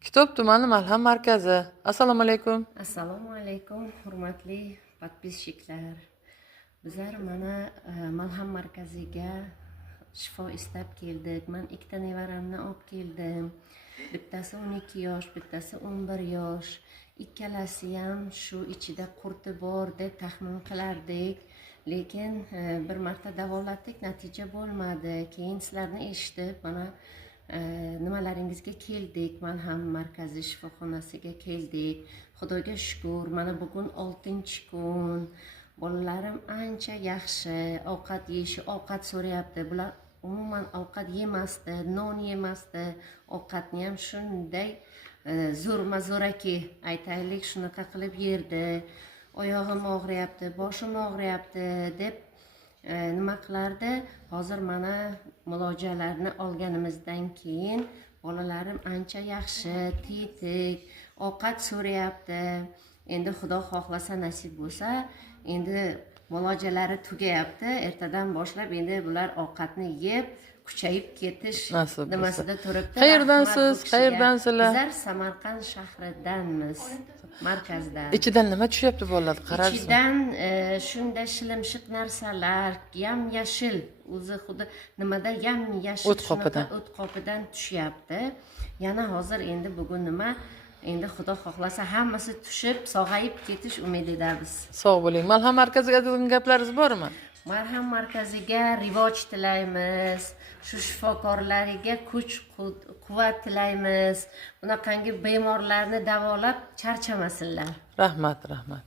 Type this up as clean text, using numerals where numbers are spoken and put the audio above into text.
Kitob tumani Malham markazi. Assalomu alaykum. Assalomu alaykum, hurmatli podpisчиклар. Bizlar mana Malham markaziga shifo istab keldik. Men ikkita nevaramni olib keldim. Bittasi 12 yosh, bittasi 11 yosh. Ikkalasi ham shu ichida qurti bor deb taxmin qilardik. Lekin bir marta davolatdik, natija bo'lmadi. Keyin sizlarni eshitib, mana nimalaringizga keldik. Malham markazi shifoxonasiga keldik. Xudoga shukr, mana bugun 6-kun. Bolalarim ancha yaxshi, ovqat yeyishi, ovqat so'rayapti. Bular umuman ovqat yemasdi, non yemasdi. Ovqatni ham shunday zo'rma-zo'raki aytaylik, shunaqa qilib yerdi. Oyog'im og'riyapti, boshim og'riyapti deb nima qilardi. Hozir mana muolajalarni olganimizdan keyin bolalarim ancha yaxshi, tetik, ovqat so'rayapti. Endi Xudo xohlasa nasib bo'lsa, endi muolajalari tugayapti. Ertadan boshlab endi bular ovqatni yeb, kuchayib ketish nimasida turibdi. Qayerdansiz? Qayerdansizlar? Bizlar Samarqand shahridanmiz, markazdan. Ichidan nima tushyapti bolalar? Qararsiz. Ichidan shunday shilimshiq narsalar, yam-yashil, o'zi xuddi nimada yam-yashil o't qopidan tushyapti. Yana hozir endi bugun nima? Endi Xudo xohlasa hammasi tushib, sog'ayib ketish umididamiz. Sog' bo'ling. Malham markaziga degan gaplaringiz bormi? Malham markaziga rivoj tilaymiz. Shu shifokorlariga kuch-quvvat tilaymiz. Bunaqangi bemorlarni davolab charchamasinlar. Rahmat, rahmat.